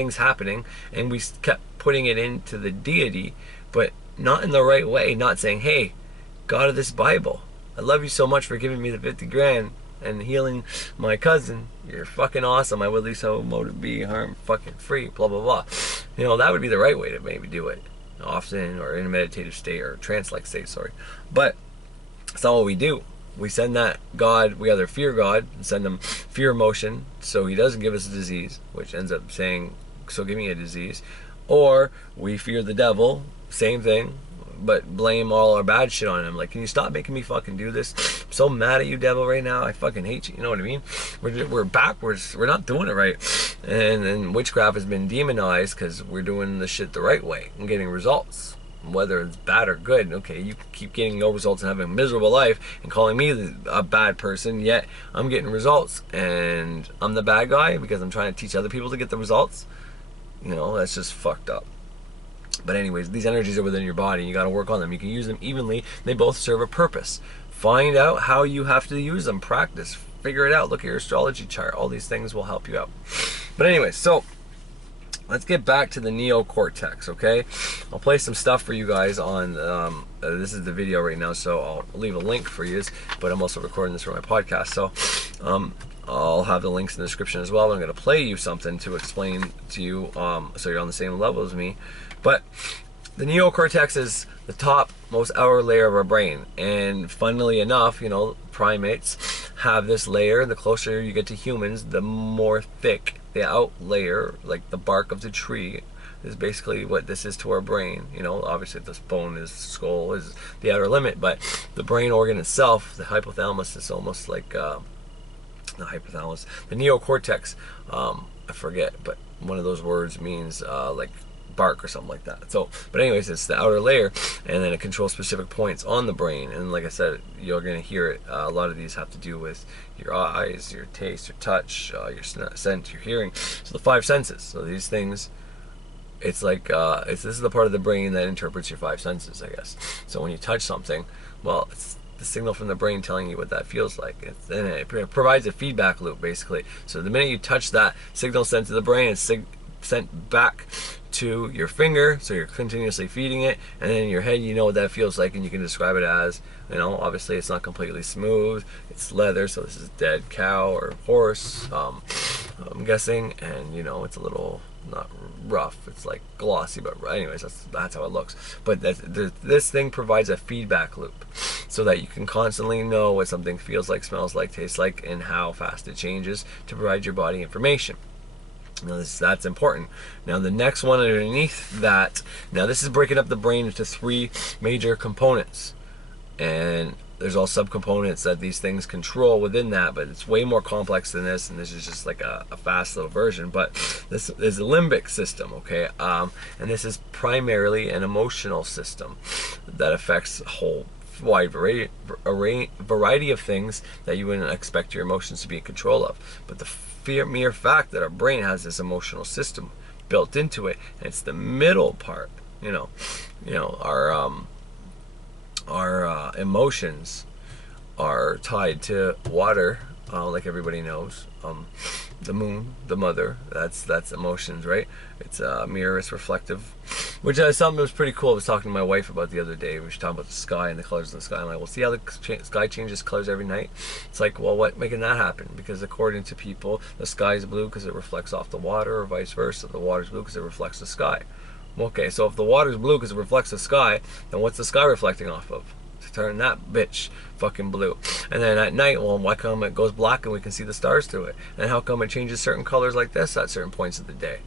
things happening, and we kept putting it into the deity, but not in the right way. Not saying, hey, God of this Bible, I love you so much for giving me the 50 grand and healing my cousin. You're fucking awesome. I would at least have a motive to be harm fucking free, blah blah blah. You know, that would be the right way to maybe do it, often, or in a meditative state or trance-like state, sorry. But it's not what we do. We send that God, we either fear God and send him fear emotion so he doesn't give us a disease, which ends up saying, so give me a disease. Or we fear the devil, same thing, but blame all our bad shit on him. Like, can you stop making me fucking do this? I'm so mad at you, devil, right now. I fucking hate you. You know what I mean? We're backwards. We're not doing it right. And witchcraft has been demonized because we're doing the shit the right way and getting results. Whether it's bad or good, okay, you can keep getting no results and having a miserable life and calling me a bad person, yet I'm getting results and I'm the bad guy because I'm trying to teach other people to get the results. You know, that's just fucked up. But anyways, these energies are within your body. You got to work on them. You can use them evenly. They both serve a purpose. Find out how you have to use them. Practice. Figure it out. Look at your astrology chart. All these things will help you out. But anyways, so let's get back to the neocortex, okay? I'll play some stuff for you guys on, this is the video right now, so I'll leave a link for you, but I'm also recording this for my podcast, so I'll have the links in the description as well. I'm going to play you something to explain to you, so you're on the same level as me. But the neocortex is the top most outer layer of our brain, and funnily enough, you know, primates have this layer. The closer you get to humans, the more thick the out layer, like the bark of the tree, is basically what this is to our brain. You know, obviously this bone is skull is the outer limit, but the brain organ itself, the hypothalamus, is almost like the hypothalamus, the neocortex. I forget, but one of those words means like bark or something like that. So, but anyways, it's the outer layer, and then it controls specific points on the brain. And like I said, you're going to hear it. A lot of these have to do with your eyes, your taste, your touch, your scent, your hearing. So the five senses. So these things, it's like this is the part of the brain that interprets your five senses, I guess. So when you touch something, well, it's the signal from the brain telling you what that feels like. And it provides a feedback loop, basically. So the minute you touch that, signal sent to the brain, it's sent back to your finger, so you're continuously feeding it, and then in your head you know what that feels like, and you can describe it as, you know, obviously it's not completely smooth, it's leather, so this is dead cow or horse, I'm guessing, and you know, it's a little not rough, it's like glossy, but anyways, that's how it looks. But this thing provides a feedback loop so that you can constantly know what something feels like, smells like, tastes like, and how fast it changes to provide your body information. Now that's important. Now the next one underneath that, now this is breaking up the brain into three major components, and there's all subcomponents that these things control within that, but it's way more complex than this, and this is just like a fast little version. But this is the limbic system, okay, and this is primarily an emotional system that affects a whole wide variety of things that you wouldn't expect your emotions to be in control of. But the mere fact that our brain has this emotional system built into it, and it's the middle part, you know, our emotions are tied to water, like everybody knows. The moon, the mother, that's emotions, right? It's a mirror, it's reflective, which is something that was pretty cool. I was talking to my wife about the other day. We were talking about the sky and the colors of the sky. I'm like, well, see how the sky changes colors every night? It's like, well, what making that happen? Because according to people, the sky is blue because it reflects off the water, or vice versa. The water's blue because it reflects the sky. Okay, so if the water's blue because it reflects the sky, then what's the sky reflecting off of? Turn that bitch fucking blue. And then at night, well, why come it goes black and we can see the stars through it? And how come it changes certain colors like this at certain points of the day?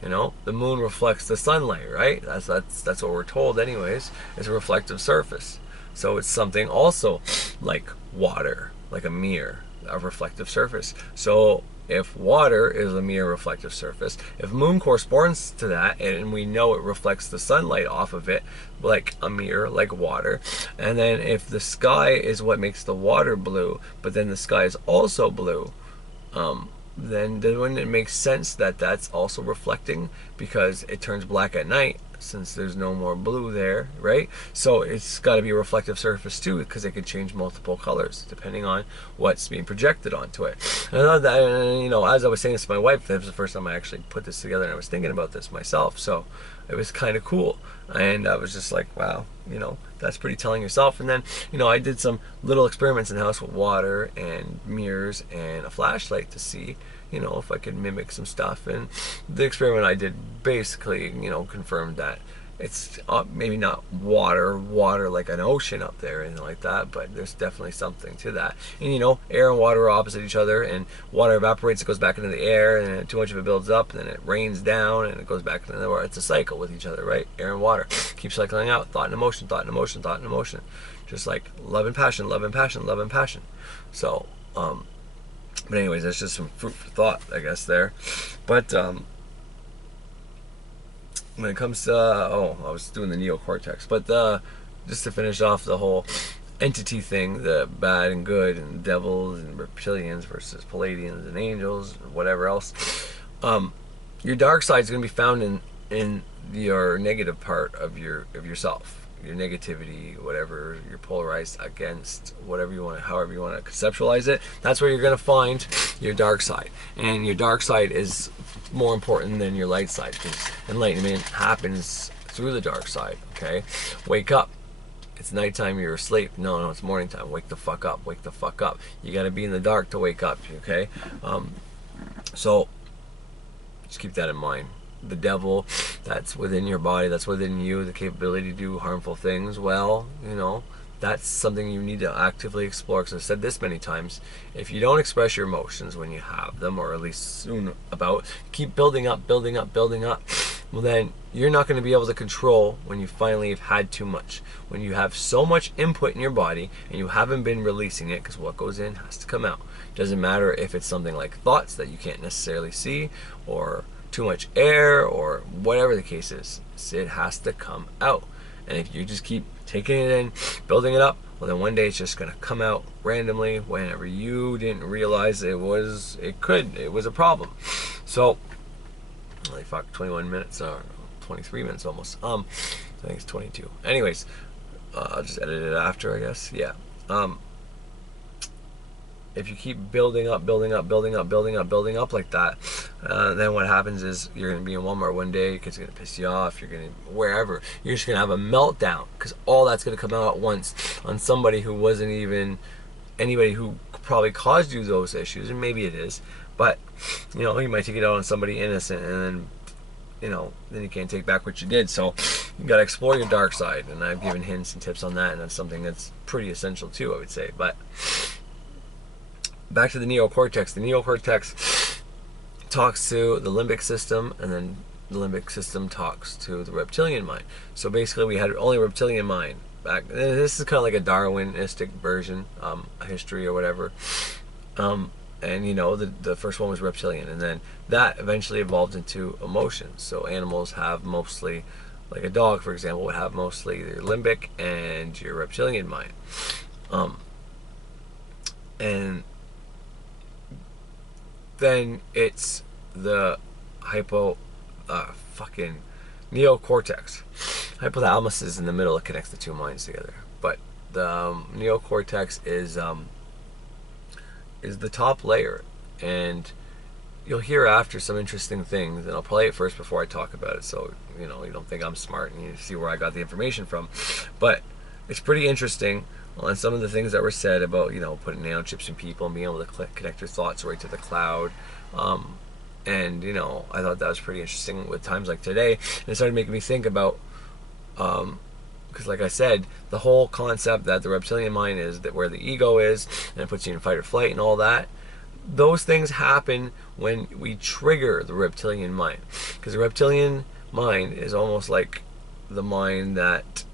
You know, the moon reflects the sunlight, right? That's what we're told anyways. It's a reflective surface. So it's something also like water, like a mirror, a reflective surface. So if water is a mirror reflective surface, if moon corresponds to that, and we know it reflects the sunlight off of it like a mirror, like water, and then if the sky is what makes the water blue, but then the sky is also blue, then wouldn't it make sense that that's also reflecting, because it turns black at night, since there's no more blue there, right? So it's got to be a reflective surface too, because it could change multiple colors depending on what's being projected onto it. And I thought that, and, you know, as I was saying this to my wife, that was the first time I actually put this together, and I was thinking about this myself. So it was kind of cool, and I was just like, wow, you know, that's pretty telling yourself. And then, you know, I did some little experiments in the house with water and mirrors and a flashlight to see, you know, if I could mimic some stuff. And the experiment I did basically, you know, confirmed that it's maybe not water like an ocean up there and like that, but there's definitely something to that. And you know, air and water are opposite each other, and water evaporates, it goes back into the air, and too much of it builds up, and then it rains down, and it goes back into the water. It's a cycle with each other, right? Air and water keep cycling out. Thought and emotion, thought and emotion, thought and emotion. Just like love and passion, love and passion, love and passion. So, but anyways, that's just some food for thought, I guess, there. But when it comes to, I was doing the neocortex, but just to finish off the whole entity thing, the bad and good, and devils and reptilians versus Palladians and angels, or whatever else, your dark side is going to be found in your negative part of yourself. Your negativity, whatever you're polarized against, whatever you want to, however you want to conceptualize it, that's where you're going to find your dark side. And your dark side is more important than your light side, because enlightenment happens through the dark side. Okay, wake up. It's nighttime, you're asleep. No, it's morning time. Wake the fuck up. Wake the fuck up. You got to be in the dark to wake up. Okay, so just keep that in mind. The devil, that's within your body, that's within you, the capability to do harmful things, well, you know, that's something you need to actively explore. Because I've said this many times, if you don't express your emotions when you have them, or at least soon about, keep building up, well then you're not going to be able to control when you finally have had too much. When you have so much input in your body and you haven't been releasing it, because what goes in has to come out. Doesn't matter if it's something like thoughts that you can't necessarily see, or too much air, or whatever the case is, it has to come out. And if you just keep taking it in, building it up, well then one day it's just gonna come out randomly whenever you didn't realize it was a problem. So holy fuck, 21 minutes or 23 minutes almost. I think it's 22. Anyways, I'll just edit it after, I guess. Yeah. If you keep building up like that, then what happens is you're going to be in Walmart one day, it's going to piss you off, you're going to, wherever, you're just going to have a meltdown, because all that's going to come out at once on somebody who wasn't even anybody who probably caused you those issues, and maybe it is, but, you know, you might take it out on somebody innocent, and then, you know, then you can't take back what you did. So you got to explore your dark side, and I've given hints and tips on that, and that's something that's pretty essential too, I would say. But back to the neocortex. The neocortex talks to the limbic system, and then the limbic system talks to the reptilian mind. So basically we had only reptilian mind back. This is kind of like a Darwinistic version, a history or whatever. And you know, the first one was reptilian, and then that eventually evolved into emotions. So animals have mostly, like a dog for example, would have mostly your limbic and your reptilian mind. And then it's the neocortex. Hypothalamus is in the middle, it connects the two minds together. But the neocortex is the top layer, and you'll hear after some interesting things, and I'll play it first before I talk about it, so you know, you don't think I'm smart and you see where I got the information from. But it's pretty interesting on some of the things that were said about, you know, putting nanochips in people and being able to connect your thoughts right to the cloud. And you know, I thought that was pretty interesting with times like today, and it started making me think about, because like I said, the whole concept that the reptilian mind is that where the ego is, and it puts you in fight or flight and all that, those things happen when we trigger the reptilian mind. Because the reptilian mind is almost like the mind that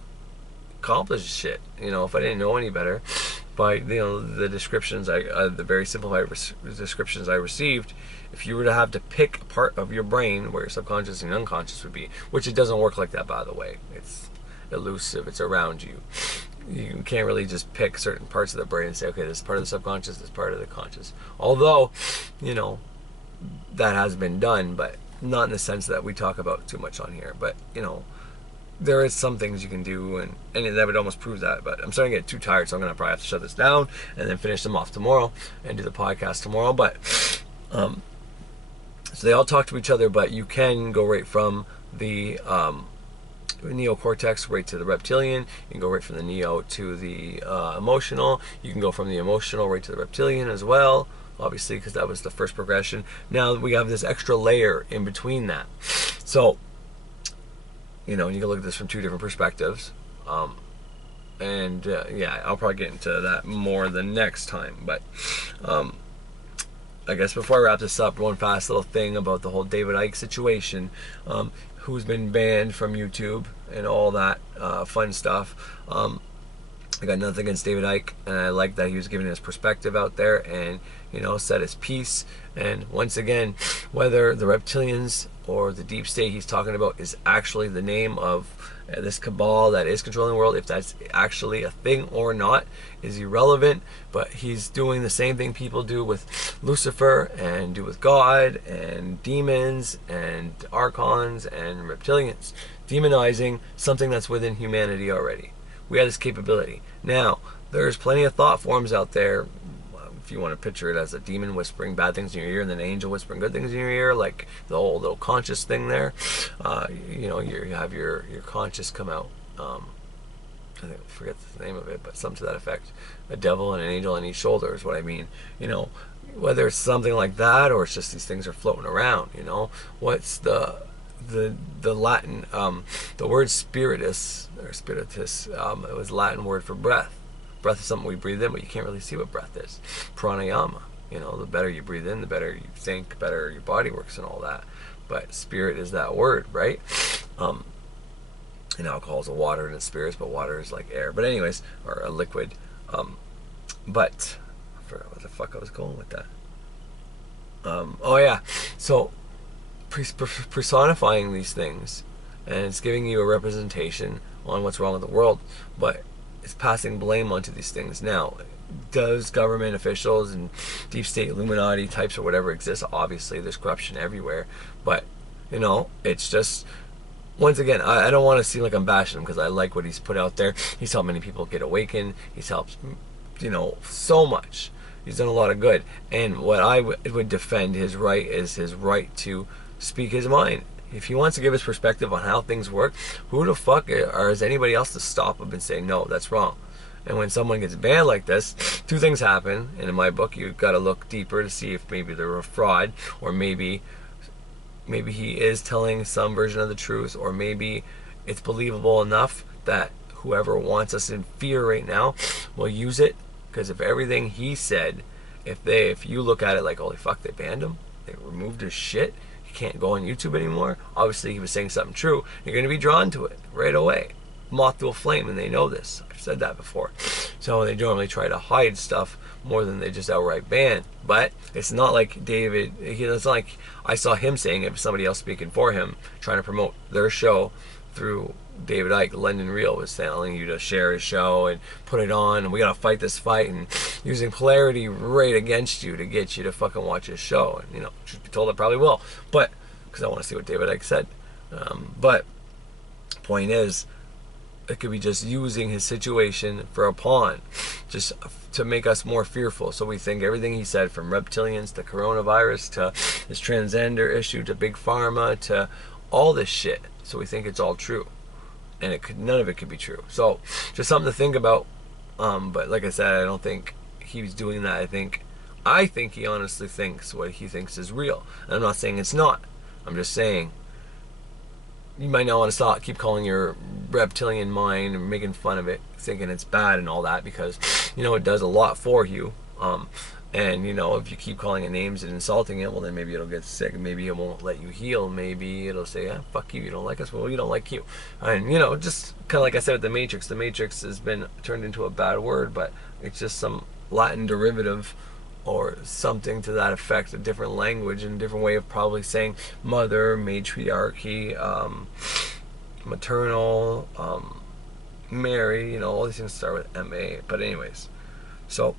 accomplishes shit. You know, if I didn't know any better, by, you know, the descriptions, the very simplified descriptions I received, if you were to have to pick a part of your brain where your subconscious and unconscious would be, which it doesn't work like that, by the way. It's elusive, it's around you. You can't really just pick certain parts of the brain and say, okay, this is part of the subconscious, this is part of the conscious. Although, you know, that has been done, but not in the sense that we talk about too much on here. But, you know, there is some things you can do, and that would almost prove that. But I'm starting to get too tired, so I'm gonna probably have to shut this down and then finish them off tomorrow and do the podcast tomorrow. But so they all talk to each other, but you can go right from the neocortex right to the reptilian. You can go right from the neo to the emotional. You can go from the emotional right to the reptilian as well, obviously, because that was the first progression. Now we have this extra layer in between that. So, you know, you can look at this from two different perspectives. Yeah, I'll probably get into that more the next time. But I guess before I wrap this up, one fast little thing about the whole David Icke situation, who's been banned from YouTube and all that fun stuff. I got nothing against David Icke, and I like that he was giving his perspective out there and, you know, said his piece. And once again, whether the reptilians or the deep state he's talking about is actually the name of this cabal that is controlling the world, if that's actually a thing or not, is irrelevant. But he's doing the same thing people do with Lucifer and do with God and demons and archons and reptilians, demonizing something that's within humanity already. We have this capability. Now, there's plenty of thought forms out there. If you want to picture it as a demon whispering bad things in your ear and then an angel whispering good things in your ear, like the whole little conscious thing there. You know, you have your conscious come out. I forget the name of it, but something to that effect. A devil and an angel on each shoulder is what I mean. You know, whether it's something like that or it's just these things are floating around. You know, what's the Latin, the word spiritus or spiritus, it was Latin word for breath. Breath is something we breathe in, but you can't really see what breath is. Pranayama, you know, the better you breathe in, the better you think, better your body works and all that. But spirit is that word, right? And alcohol is a water and it's spirits, but water is like air. But anyways, or a liquid. But I forgot what the fuck I was going with that. Oh yeah, so personifying these things, and it's giving you a representation on what's wrong with the world, but it's passing blame onto these things. Now, does government officials and deep state Illuminati types or whatever exist? Obviously, there's corruption everywhere, but you know, it's just, once again, I don't want to seem like I'm bashing him because I like what he's put out there. He's helped many people get awakened. He's helped, you know, so much. He's done a lot of good, and what I would defend his right is his right to speak his mind. If he wants to give his perspective on how things work, who the fuck is anybody else to stop him and say, no, that's wrong? And when someone gets banned like this, two things happen. And in my book, you've got to look deeper to see if maybe they're a fraud, or maybe he is telling some version of the truth, or maybe it's believable enough that whoever wants us in fear right now will use it. Because if everything he said, if you look at it like, holy fuck, they banned him, they removed his shit, he can't go on YouTube anymore, obviously he was saying something true, you're going to be drawn to it right away. Moth to a flame, and they know this. I've said that before. So they normally try to hide stuff more than they just outright ban. But it's not like David, it's not like I saw him saying it, but somebody else speaking for him, trying to promote their show through David Icke. London Real was telling you to share his show and put it on, and we gotta fight this fight, and using polarity right against you to get you to fucking watch his show. And you know, truth be told, I probably will, but because I want to see what David Icke said. But point is, it could be just using his situation for a pawn, just to make us more fearful. So we think everything he said, from reptilians to coronavirus to this transgender issue to big pharma to all this shit. So we think it's all true, and none of it could be true. So just something to think about. But like I said, I don't think he was doing that. I think he honestly thinks what he thinks is real. And I'm not saying it's not. I'm just saying you might not want to keep calling your reptilian mind and making fun of it, thinking it's bad and all that, because you know it does a lot for you. And you know, if you keep calling it names and insulting it, well then maybe it'll get sick, and maybe it won't let you heal. Maybe it'll say, yeah, fuck you, you don't like us, well, we don't like you. And you know, just kind of like I said with the Matrix has been turned into a bad word, but it's just some Latin derivative or something to that effect, a different language and a different way of probably saying mother, matriarchy, maternal, Mary, you know, all these things start with M-A. But anyways, so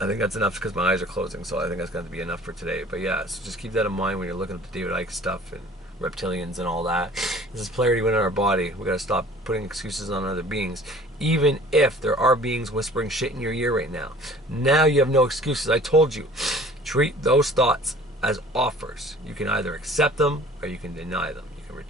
I think that's enough because my eyes are closing, so I think that's going to be enough for today. But yeah, so just keep that in mind when you're looking at the David Icke stuff and reptilians and all that. This is polarity within our body. We got to stop putting excuses on other beings, even if there are beings whispering shit in your ear right now. Now you have no excuses. I told you, treat those thoughts as offers. You can either accept them or you can deny them.